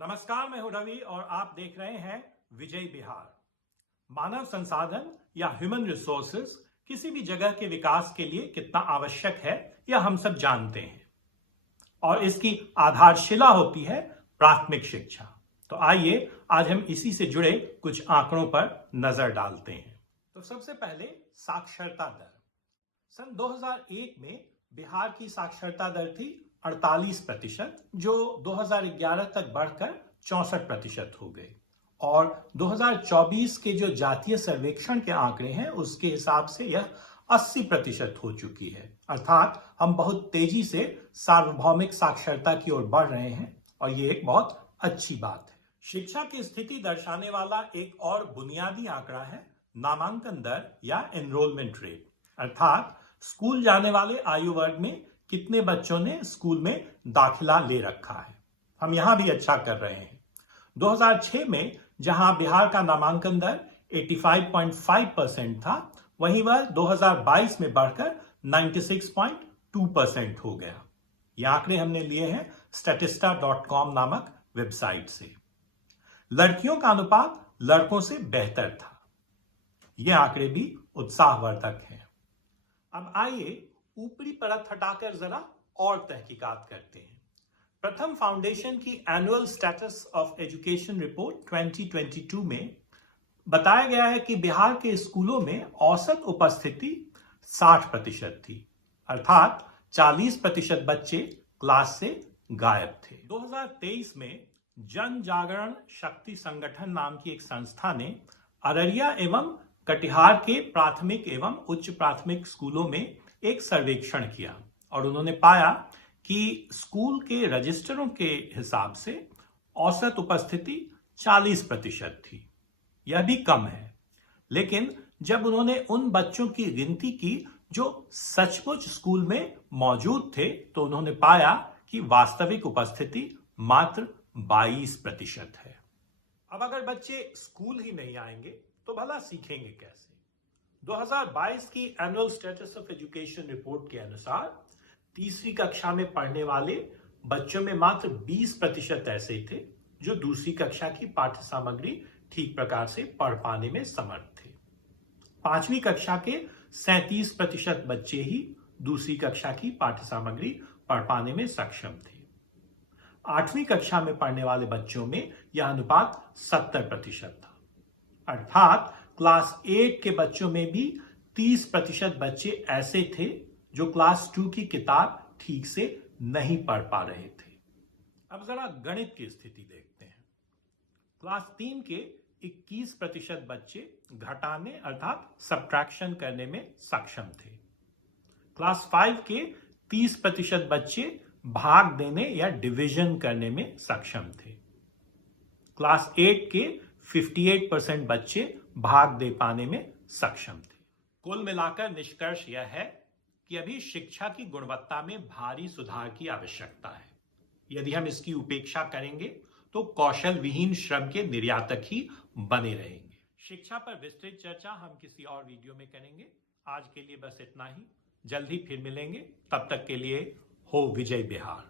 नमस्कार, मैं हूं रवि और आप देख रहे हैं विजय बिहार। मानव संसाधन या ह्यूमन रिसोर्सेज किसी भी जगह के विकास के लिए कितना आवश्यक है यह हम सब जानते हैं और इसकी आधारशिला होती है प्राथमिक शिक्षा। तो आइए आज हम इसी से जुड़े कुछ आंकड़ों पर नजर डालते हैं। तो सबसे पहले साक्षरता दर। सन 2001 में बिहार की साक्षरता दर थी 48%, जो 2011 तक बढ़कर 64% हो गई और 2024 के जो जातीय सर्वेक्षण के आंकड़े हैं उसके हिसाब से यह 80% हो चुकी है। अर्थात हम बहुत तेजी से सार्वभौमिक साक्षरता की ओर बढ़ रहे हैं और ये एक बहुत अच्छी बात है। शिक्षा की स्थिति दर्शाने वाला एक और बुनियादी आंकड़ा है नामांकन दर या एनरोलमेंट रेट। अर्थात स्कूल जाने वाले आयु वर्ग में कितने बच्चों ने स्कूल में दाखिला ले रखा है। हम यहां भी अच्छा कर रहे हैं। 2006 में जहां बिहार का नामांकन दर 85.5% था, वहीं वह 2022 में बढ़कर 96.2% हो गया। ये आंकड़े हमने लिए हैं statista.com नामक वेबसाइट से। लड़कियों का अनुपात लड़कों से बेहतर था। ये आंकड़े भी उत्साहवर्धक हैं। अब आइए ऊपरी परत हटाकर जरा और तहकीकात करते हैं। प्रथम फाउंडेशन की annual status of education report 2022 में बताया गया है कि बिहार के स्कूलों में औसत उपस्थिति 60% थी। अर्थात 40% बच्चे क्लास से गायब थे। 2023 में जन जागरण शक्ति संगठन नाम की एक संस्था ने अररिया एवं कटिहार के प्राथमिक एवं उच्च प्राथमिक स्कूलों में एक सर्वेक्षण किया और उन्होंने पाया कि स्कूल के रजिस्टरों के हिसाब से औसत उपस्थिति 40% थी। यह भी कम है, लेकिन जब उन्होंने उन बच्चों की गिनती की जो सचमुच स्कूल में मौजूद थे तो उन्होंने पाया कि वास्तविक उपस्थिति मात्र 22% है। अब अगर बच्चे स्कूल ही नहीं आएंगे तो भला सीखेंगे कैसे? 2022 की annual status of education report के अनुसार तीसरी कक्षा में पढ़ने वाले बच्चों में मात्र 20% ऐसे थे जो दूसरी कक्षा की पाठ्य सामग्री ठीक प्रकार से पढ़ पाने में समर्थ थे। पांचवी कक्षा के 37% बच्चे ही दूसरी कक्षा की पाठ्य सामग्री पढ़ पाने में सक्षम थे। आठवीं कक्षा में पढ़ने वाले बच्चों में यह अनुपात 70% था। अर्थात क्लास 8 के बच्चों में भी 30% बच्चे ऐसे थे जो क्लास 2 की किताब ठीक से नहीं पढ़ पा रहे थे। अब जरा गणित की स्थिति देखते हैं। क्लास 3 के 21% बच्चे घटाने अर्थात सब्ट्रैक्शन करने में सक्षम थे। क्लास 5 के 30% बच्चे भाग देने या डिवीजन करने में सक्षम थे। क्लास 8 के 58% बच्चे भाग दे पाने में सक्षम थे। कुल मिलाकर निष्कर्ष यह है कि अभी शिक्षा की गुणवत्ता में भारी सुधार की आवश्यकता है। यदि हम इसकी उपेक्षा करेंगे तो कौशल विहीन श्रम के निर्यातक ही बने रहेंगे। शिक्षा पर विस्तृत चर्चा हम किसी और वीडियो में करेंगे। आज के लिए बस इतना ही। जल्द ही फिर मिलेंगे। तब तक के लिए हो विजय बिहार।